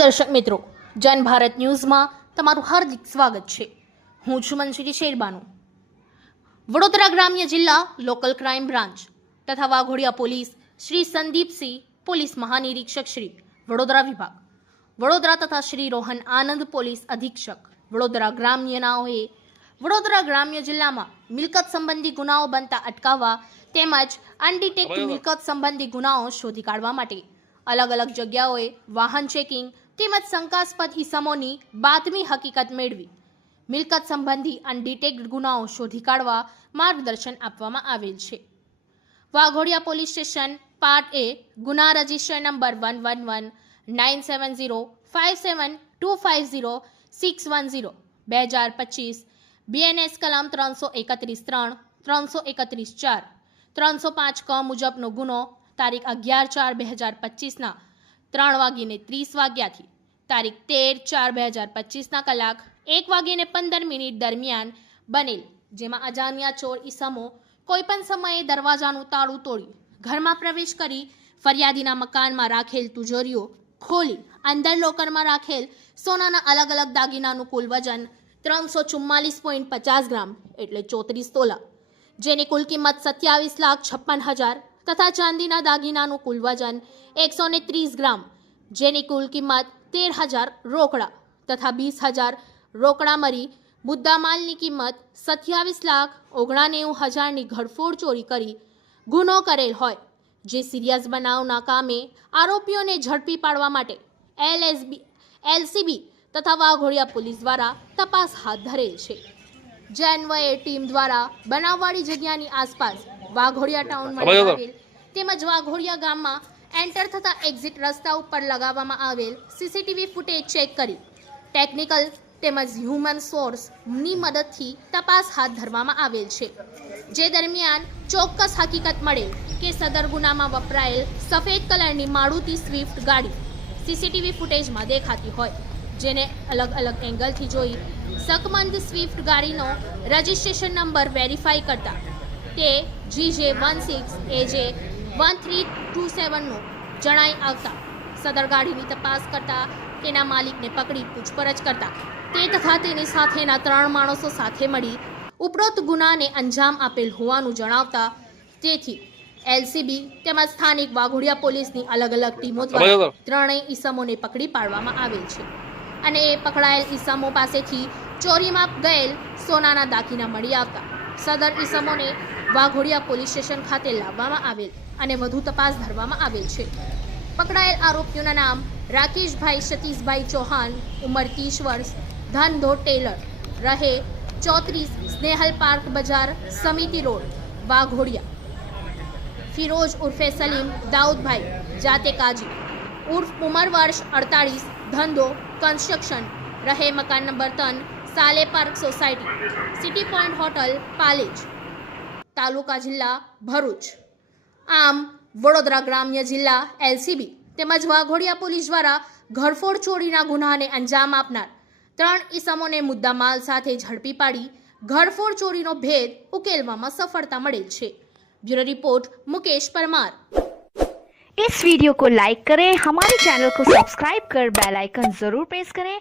દર્શક મિત્રો જન ભારત ન્યૂઝમાં તમારું હાર્દિક સ્વાગત છે. હું છું મનસુરી શેરબાનુ. વડોદરા ગ્રામ્ય જિલ્લા લોકલ ક્રાઇમ બ્રાન્ચ તથા વાઘોડિયા પોલીસ શ્રી સંદીપસિંહ પોલીસ મહાનિરીક્ષક શ્રી વડોદરા વિભાગ. વડોદરા તથા શ્રી રોહન આનંદ પોલીસ અધિક્ષક વડોદરા ગ્રામ્યનાઓએ વડોદરા ગ્રામ્ય જિલ્લામાં મિલકત સંબંધી ગુનાઓ બનતા અટકાવવા તેમજ અનડિટેક્ટ મિલકત સંબંધી ગુનાઓ શોધી કાઢવા માટે અલગ અલગ જગ્યાઓએ વાહન ચેકિંગ તેમજ શંકાસ્પદ ઇસમોની બાતમી હકીકત મેળવી. મિલકત સંબંધી અનડિટેક્ટ ગુનાઓ શોધી કાઢવા માર્ગદર્શન આપવામાં આવેલ છે. Waghodia police station, part A, ગુના register number one one one, nine seven zero, five seven, two five zero, six one zero, બે હજાર પચીસ, બીએનએસ કલમ ત્રણસો એકત્રીસ ત્રણ, ત્રણસો એકત્રીસ ચાર, ત્રણસો પાંચ ક મુજબનો ગુનો, તારીખ અગિયાર ચાર બે હજાર પચીસના, ત્રણ વાગીને ત્રીસ વાગ્યાથી. તારીખ તેર ચાર બે હજાર પચીસના કલાક એક વાગીને પંદર મિનિટ દરમિયાન બનેલ, જેમાં અજાણ્યા ચોર ઈસમો કોઈપણ સમયે દરવાજાનું તાળું તોડી ઘરમાં પ્રવેશ કરી ફરિયાદીના મકાનમાં રાખેલ તિજોરીઓ ખોલી અંદર લોકરમાં રાખેલ સોનાના અલગ અલગ દાગીનાનું કુલ વજન ત્રણસો ચુમ્માલીસ પોઈન્ટ પચાસ ગ્રામ એટલે ચોત્રીસ તોલા, જેની કુલ કિંમત સત્યાવીસ લાખ છપ્પન હજાર તથા ચાંદીના દાગીનાનું કુલ વજન એકસો ત્રીસ ગ્રામ જેની કુલ કિંમત તેર હજાર રોકડા તથા વીસ હજાર રોકડા મરી મુદ્દામાલની કિંમત સત્યાવીસ લાખ ઓગણાનેવું હજારની ઘડફોડ ચોરી કરી ગુનો કરેલ હોય જે સિરિયસ બનાવના કામે આરોપીઓને ઝડપી પાડવા માટે એલએસબી એલસીબી તથા વાઘોડિયા પોલીસ દ્વારા તપાસ હાથ ધરેલ છે. જે અન્વયે ટીમ દ્વારા બનાવવાળી જગ્યાની આસપાસ વાઘોડિયા ટાઉનમાં તેમજ વાઘોડિયા ગામમાં એન્ટર થતા એક્ઝિટ રસ્તા ઉપર લગાવવામાં આવેલ સીસીટીવી ફૂટેજ ચેક કરી ટેકનિકલ તેમજ હ્યુમન સોર્સની મદદથી તપાસ હાથ ધરવામાં આવેલ છે. જે દરમિયાન ચોક્કસ હકીકત મળે કે સદર ગુનામાં વપરાયેલ સફેદ કલરની મારુતિ સ્વિફ્ટ ગાડી સીસીટીવી ફૂટેજમાં દેખાતી હોય, જેને અલગ અલગ એંગલથી જોઈ શકમંદ સ્વિફ્ટ ગાડીનો રજિસ્ટ્રેશન નંબર વેરીફાઈ કરતા. તે જી જે વન સિક્સ એ જે વન થ્રી ટુ સેવનનું જણાઈ આવતા. સદર ગાડીની તપાસ કરતા તેના માલિકને પકડી પૂછપરછ કરતા. તે તથા તેની સાથેના ત્રણ માણસો સાથે મળી ઉપરોક્ત ગુનાને અંજામ આપેલ હોવાનું જણાવતા તેથી એલસીબી તેમજ સ્થાનિક વાઘોડિયા પોલીસની અલગ અલગ ટીમો દ્વારા. ત્રણેય ઈસમોને પકડી પાડવામાં આવેલ છે. અને એ પકડાયેલ ઈસમો પાસેથી ચોરીમાં ગયેલ સોનાના દાગીના મળી આવતા. સદર ઈસમોને વાઘોડિયા પોલીસ સ્ટેશન ખાતે લાવવામાં આવેલ અને વધુ તપાસ ધરવામાં આવેલ છે. પકડાયેલ આરોપીઓના નામ રાકેશભાઈ સતીશભાઈ ચૌહાણ, ઉંમર ત્રીસ વર્ષ, ધનધો ટેલર, રહે ચોત્રીસ સ્નેહલ પાર્ક બજાર, સમિતિ રોડ, વાઘોડિયા. ફિરોજ ઉર્ફે સલીમ દાઉદભાઈ, જાતે કાજી. ઉર્ફ ઉંમર વર્ષ અડતાળીસ ધંધો કન્સ્ટ્રક્શન, રહે મકાન નંબર ત્રણ સાલે park society city point hotel Palej taluka જિલ્લા ભરૂચ આમ વડોદરા ગ્રામ્ય જિલ્લા એલસીબી તેમજ વાઘોડિયા પોલીસ દ્વારા ઘરફોડ ચોરીના ગુનાને અંજામ આપનાર ત્રણ ઈસમોને મુદ્દામાલ સાથે ઝડપી પાડી ઘરફોડ ચોરીનો ભેદ ઉકેલવામાં સફળતા મળેલ છે બ્યુરો રિપોર્ટ મુકેશ પરમાર इस वीडियो को लाइक करें हमारे चैनल को सब्सक्राइब कर बेल आइकन जरूर प्रेस करें